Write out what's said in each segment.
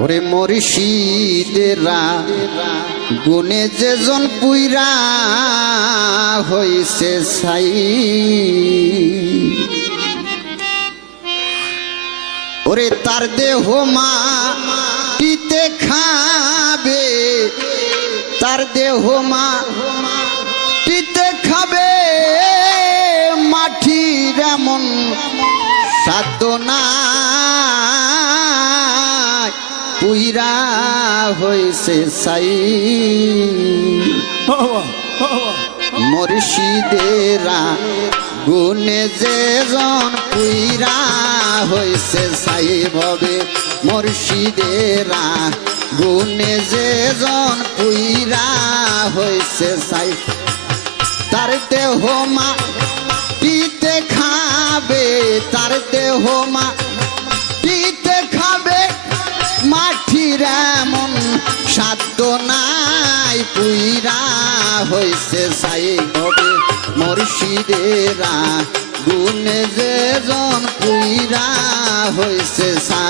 ওরে মুর্শিদেরা গুনে যেজন পুইরা হইছে ছাই, ওরে তার দেহ মাটিতে খাবে, তার দেহ মাটিতে খাবে, মাটির এমন সাধনা পুইরা হইছে ছাই। মুর্শিদেরা গুনে যেজন পুইরা হইছে ছাই ভবে, মুর্শিদেরা গুনে যেজন পুইরা হইছে ছাই, তার দেহ মাটিতে খাবে, তার দেহ মাটিতে খাবে, মাটির এমন সাধ্য নাই পুইরা হইছে ছাই ভবে, মুর্শিদেরা গুনে যেজন পুইরা হইছে ছাই।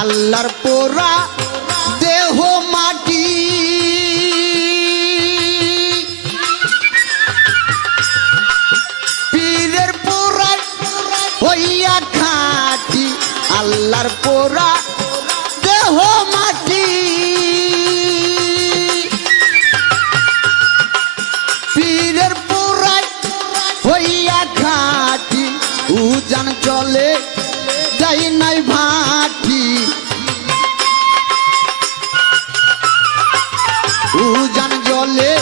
আল্লাহর পোড়া দেহ মাটি, পীরের পোড়া হইয়া খাটি, আল্লাহর পোড়া দেহ মাটি, পীরের পোড়া হইয়া খাটি, উজান চলে যাই নাই ভাটি, উজান জলে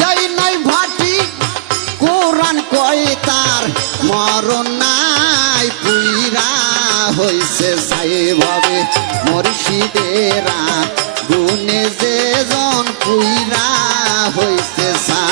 যাই নাই ভাটি, কোরআন কয় তার মরণ নাই পুইরা হইছে ছাই ভবে, মুর্শিদেরা গুনে যেজন পুইরা হইছে ছাই।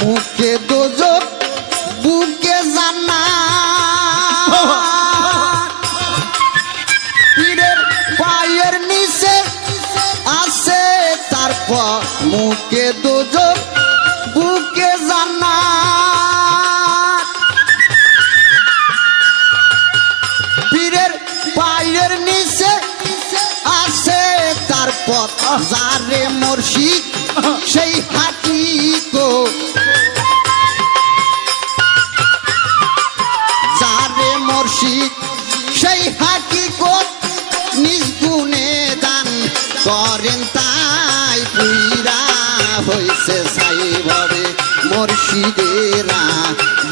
মুখে দোজক বুকে জানা, পীরের পায়ের নিচে আছে, তারপর মুখে দোজক বুকে জানা, পীরের পায়ের নিচে আছে, তারপর যারে মুর্শিদ সেই হাতি গো, যারে মুর্শিদ সেই হাকিকত নিজ গুণে দান করেন, তাই পুইরা হইছে ছাই ভবে, মুর্শিদেরা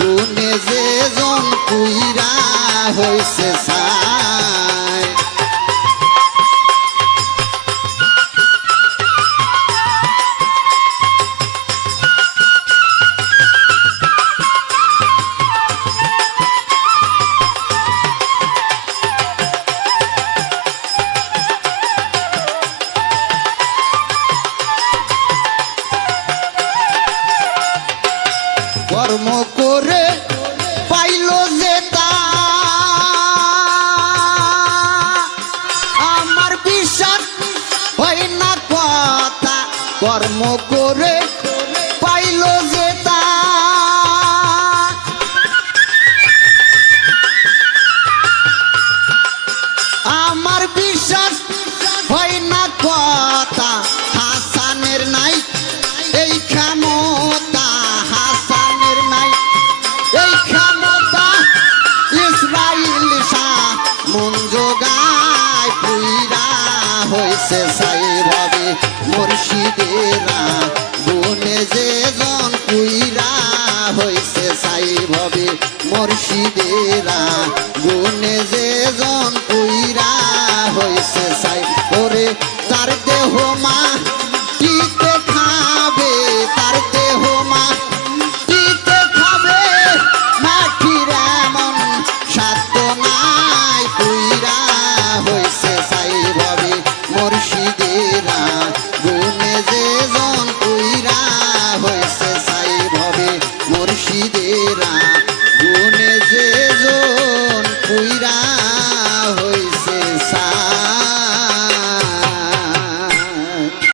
গুণে যেজন পুইরা হইছে ছাই। কর্ম করে পাইল যে তা, আমার বিশ্বাস হয় না কথা, কর্ম করে